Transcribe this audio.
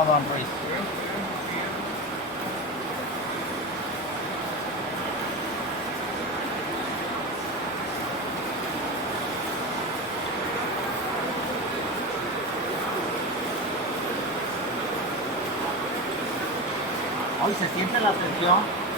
No, don Ruiz. Hoy se siente la tensión.